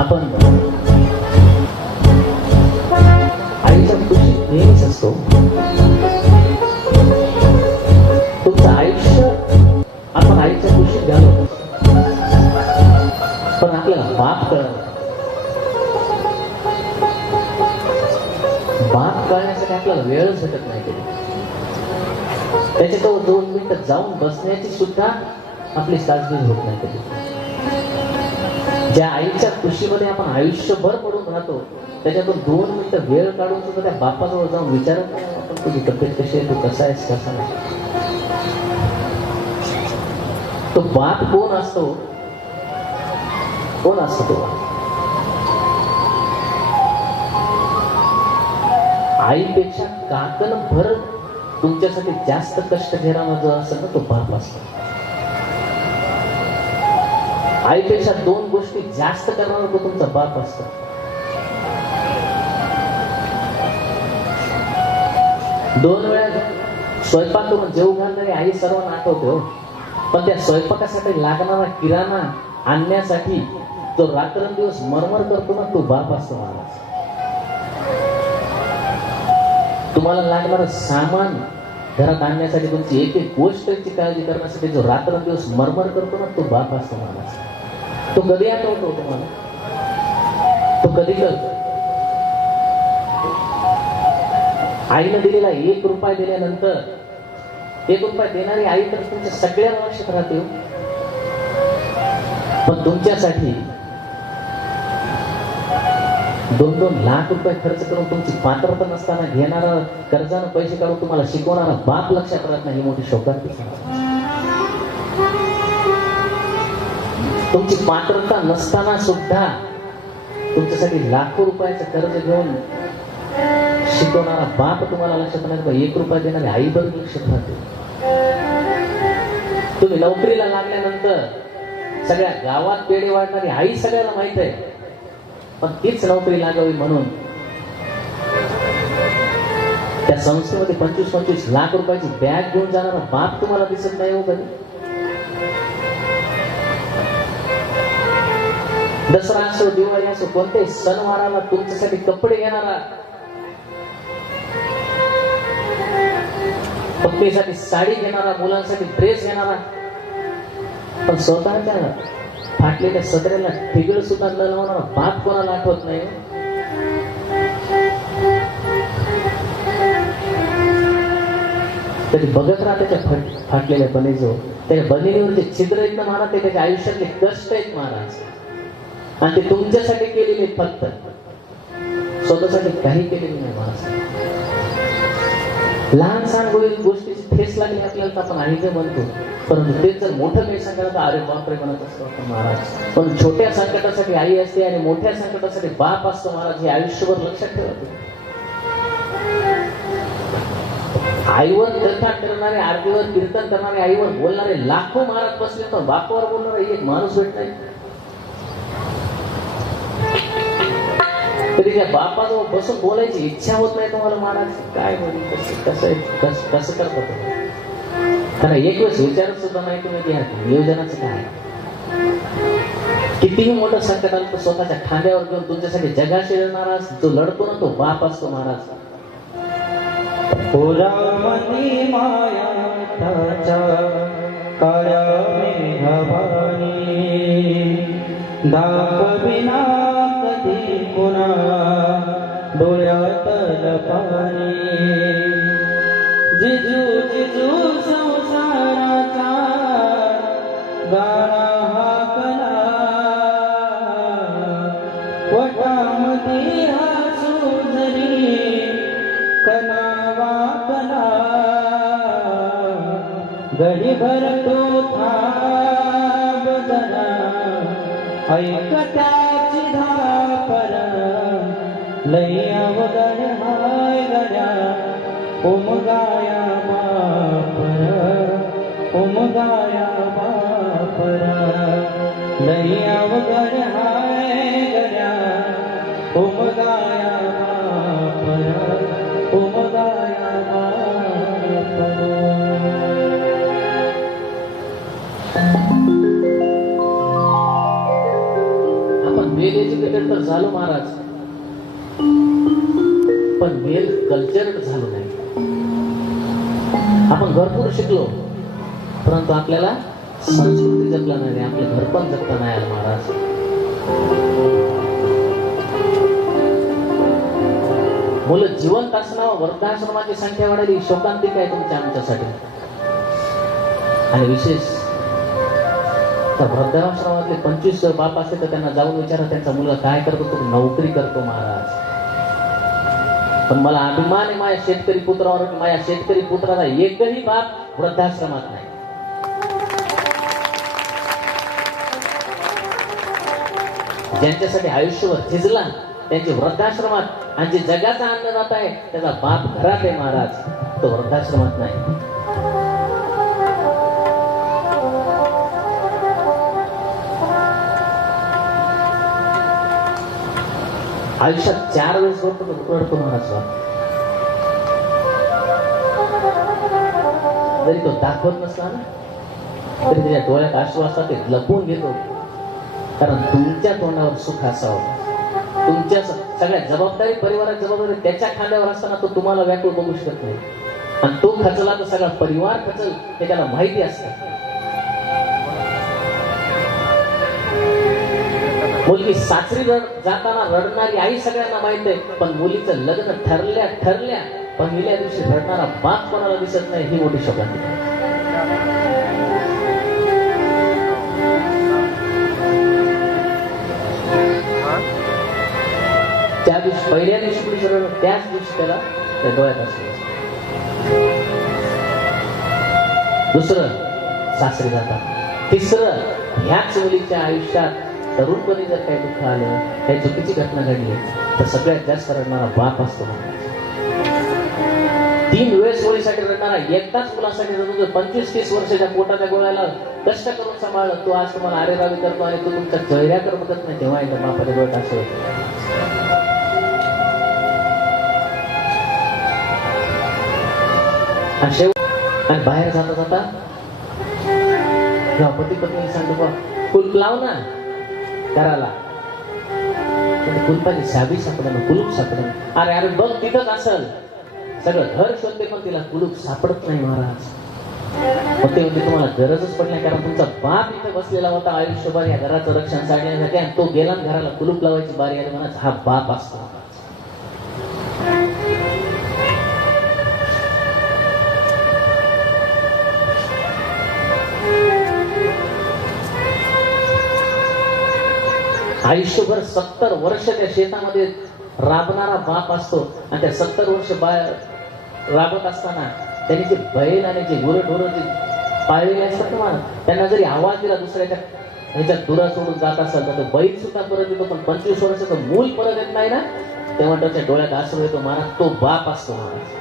आपण आईच्या खुशीत नेहमीच असतो. तुमचं आयुष्य आपण आईच्या खुशीत घालवत पण आपल्याला बाप कळत बाप कळण्यासाठी आपल्याला वेळच भेटत नाही त्याच्यात त्याच्याजवळ दोन मिनिटं जाऊन बसण्याची सुद्धा आपली साजगी होत नाही कधी. ज्या आईच्या खुशीमध्ये आपण आयुष्यभर पडून राहतो त्याच्यातून दोन मिनिटं वेळ काढून सुद्धा त्या बापाजवळ जाऊन विचारत नाही. आपण तुझी तब्येत कशी आहे? तू कसा आहेस? कसा नाही? तो बाप कोण असतो? कोण असतो तो आईपेक्षा काकण भर तुमच्यासाठी जास्त कष्ट घेणारा जो असेल ना तो बाप असतो. आईपेक्षा दोन गोष्टी जास्त करणार तो तुमचा बाप असतो. दोन वेळा स्वयंपाक करून जेव घालणारी आई सर्वांना आठवते हो. पण त्या स्वयंपाकासाठी लागणारा किराणा आणण्यासाठी तो रात्रंदिवस मरमर करतो ना तो बाप असतो महाराज. तुम्हाला लागणार सामान घरात आणण्यासाठी तुमची एक एक गोष्टची काळजी करण्यासाठी जो रात्रंदिवस मरमर करतो ना तो बाप असतो महाराज. तो कधी आठवतो तुम्हाला? तो कधी करतो? आईनं दिलेला एक रुपया दिल्यानंतर एक रुपया देणारी आई तर तुमच्या सगळ्या लक्षात राहते हो. पण तुमच्यासाठी दोन दोन लाख रुपये खर्च करून तुमची पात्रता नसताना घेणारा कर्जानं पैसे काढून तुम्हाला शिकवणारा बाप लक्षात राहत नाही मोठी शोकांती तुमची पात्रता नसताना सुद्धा तुमच्यासाठी लाखो रुपयाचं कर्ज घेऊन शिकवणारा बाप तुम्हाला लक्षात नाही पण एक रुपया देणारी आई पण लक्षात राहते. तुम्ही नोकरीला लागल्यानंतर सगळ्या गावात पेढे वाढणारी आई सगळ्याला माहीत आहे. पण तीच नोकरी लागावी म्हणून त्या संस्थेमध्ये पंचवीस पंचवीस लाख रुपयाची बॅग घेऊन जाणारा बाप तुम्हाला दिसत नाही हो कधी? दसरा असो दिवाळी असो कोणत्याही सणवाराला तुमच्यासाठी कपडे घेणारा पत्नीसाठी साडी घेणारा मुलांसाठी ड्रेस घेणारा पण स्वतःच्या फाटलेल्या सदऱ्याला ठिगळ सुद्धा न लावणारा बाप कोणाला आठवत नाही? तरी बघत राहा त्याच्या फाट- फाटलेल्या बनीजो त्याच्या बनिनीवर जे छिद्र आहेत ना महाराज ते त्याच्या आयुष्यातले कष्ट आहेत महाराज. आणि ते तुमच्यासाठी केलेले फक्त स्वतःसाठी काही केलेले नाही महाराज. लहान सहान गो- गोष्टीची ठेस लागली आपल्याला तर आपण आईचं म्हणतो. परंतु तेच जर मोठं काही सांगायला तर अरे बापरे म्हणत असतो आपण महाराज. पण छोट्या संकटासाठी आई असते आणि मोठ्या संकटासाठी बाप असतो महाराज हे आयुष्यभर लक्षात ठेवा आईवर कथा करणारे आरतीवर कीर्तन करणारे आईवर बोलणारे लाखो महाराज बसले तर बापावर बोलणारा एक माणूस भेटणार नाही तरी त्या बापाजवळ बसून बोलायची इच्छा होत नाही तुम्हाला महाराज काय कसं कसं आहे? कसं कसं त्यांना एक वेळेस विचारत सुद्धा नाही तुम्ही की नियोजनाचं काय कितीही मोठं संकट आलं तर स्वतःच्या खांद्यावर घेऊन तुमच्यासाठी जगाशी लढणारा जो लढतो ना तो बाप असतो महाराज पुरामती माया त्याच्या काळ्या मेघवाणी दाखविना कधी पुन्हा डोळ्यातल पाणी. जिजू जिजू संसाराचा गाणा हाकला वटामध्ये हसू जरी कनावा कला. गडी भरतो थांब जरा. ऐक त्याची धापर लई अवघड हाय गड्या. उमगाया बापर उमगाया बापर. लई हाय गड्या. उमगाया बापर उमगाया आपण वेल तर झालो महाराज. पण वेल कल्चर्ड झालो नाही. आपण भरपूर शिकलो परंतु आपल्याला संस्कृती जपला नाही आपले घर पण जपता नाही आलं महाराज. मुलं जिवंत असणावं वृद्धाश्रमाची संख्या वाढली शोकांतिक आहे तुमच्या आमच्यासाठी? आणि विशेष तर वृद्धाश्रमातले पंचवीस बाप असते तर त्यांना जाऊन विचारा त्यांचा मुलगा काय करतो तो नोकरी करतो महाराज. पण मला अभिमान आहे माझ्या शेतकरी पुत्रावर की माझ्या शेतकरी पुत्राचा एकही बाप वृद्धाश्रमात नाही. ज्यांच्यासाठी आयुष्यभर झिजला त्यांचे वृद्धाश्रमात आणि जे जगाचा अन्नदाता आहे त्याचा बाप घरात आहे महाराज तो वृद्धाश्रमात नाही. आयुष्यात चार वेळेस रडतो तो रडतो महाराज बाप जरी तो दाखवत नसला ना तरी त्याच्या डोळ्यात आश्रू असतात ते लपवून घेतो. कारण तुमच्या तोंडावर सुख असावं. तुमच्या सगळ्या जबाबदारी परिवारात जबाबदारी त्याच्या खांद्यावर असताना तो तुम्हाला व्याकुळ बघू शकत नाही. आणि तो खचला तर सगळा परिवार खचल हे त्याला माहिती असतं. मुलगी सासरी रड जाताना रडणारी आई सगळ्यांना माहीत आहे पण मुलीचं लग्न ठरल्या ठरल्या पहिल्या दिवशी रडणारा बाप कोणाला दिसत नाही ही मोठी शब्द त्या दिवशी पहिल्या दिवशी कुणी जर त्याच दिवशी त्याला त्या डोळ्यात असत दुसरं सासरी जातात तिसरं ह्याच मुलीच्या आयुष्यात तरुणपणी जर काही दुःख आलं काही चुकीची घटना घडली तर सगळ्यात जास्त रडणारा बाप असतो तीन वेळेस मुलीसाठी रडणारा एकदाच मुलासाठी रडतो पंचवीस तीस वर्षाच्या पोटाच्या गोळ्याला कष्ट करून सांभाळलं तो आज तुम्हाला आरेरावी करतो आणि तो तुमच्या चेहऱ्याकडे बघत नाही तेव्हा एकदा बापाच्या डोळ्यात असं आणि आणि बाहेर जाता जाता पती पत्नी सांगतो बा कुलप लाव ना. घराला पण कुलपाची साबी सापडणं कुलूप सापडणं. अरे अरे बघ तिथंच असल. सगळं घर शोधते पण तिला कुलूप सापडत नाही महाराज. मग ते म्हणजे तुम्हाला गरजच पडली कारण तुमचा बाप इथे बसलेला होता आयुष्यभर या घराचं रक्षण साठण्यासाठी आणि तो गेला घराला कुलूप लावायची बारी आली म्हणा हा बाप असतो. आयुष्यभर सत्तर वर्ष त्या शेतामध्ये राबणारा बाप असतो. आणि त्या सत्तर वर्ष बाहेर राबत असताना त्यांनी जे बैल आणि जे गुरढोर जे पाळलेले असतात ना त्यांना जरी आवाज दिला दुसऱ्याच्या ह्याच्या दुरा सोडून जात असेल तर बैल सुद्धा परत येतो पण पंचवीस वर्षाचं मूल परत येत नाही ना? तेव्हा त्याच्या डोळ्यात आसरू येतो महाराज तो बाप असतो महाराज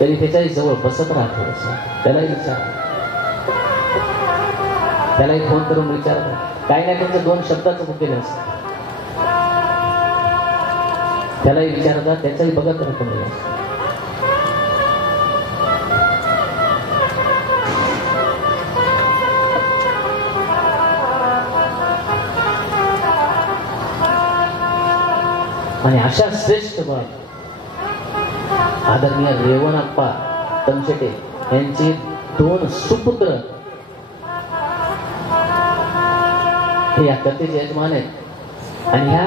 तरी त्याच्याही जवळ बसत राहतो त्यालाही विचार. त्यालाही फोन करून विचारतो काही नाही त्यांचं दोन शब्दाचं मुद्दे असतं त्यालाही विचारता त्याचाही बघत राहतो मुलं आणि अशा श्रेष्ठ बाब आदरणीय रेवणाप्पा तमशेटे यांचे दोन सुपुत्र हे या कथेचे यजमान आहेत. आणि ह्या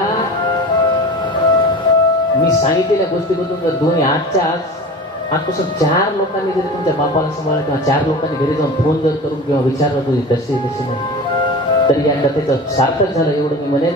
मी सांगितलेल्या गोष्टीमधून जर दोन्ही आजच्या आज आजपासून चार लोकांनी जरी तुमच्या बापाला सांभाळलं किंवा चार लोकांनी घरी जाऊन फोन जर करून किंवा विचारलं तुझी तसे तसे नाही. तरी या कथेचं सार्थक झालं एवढं मी म्हणेन.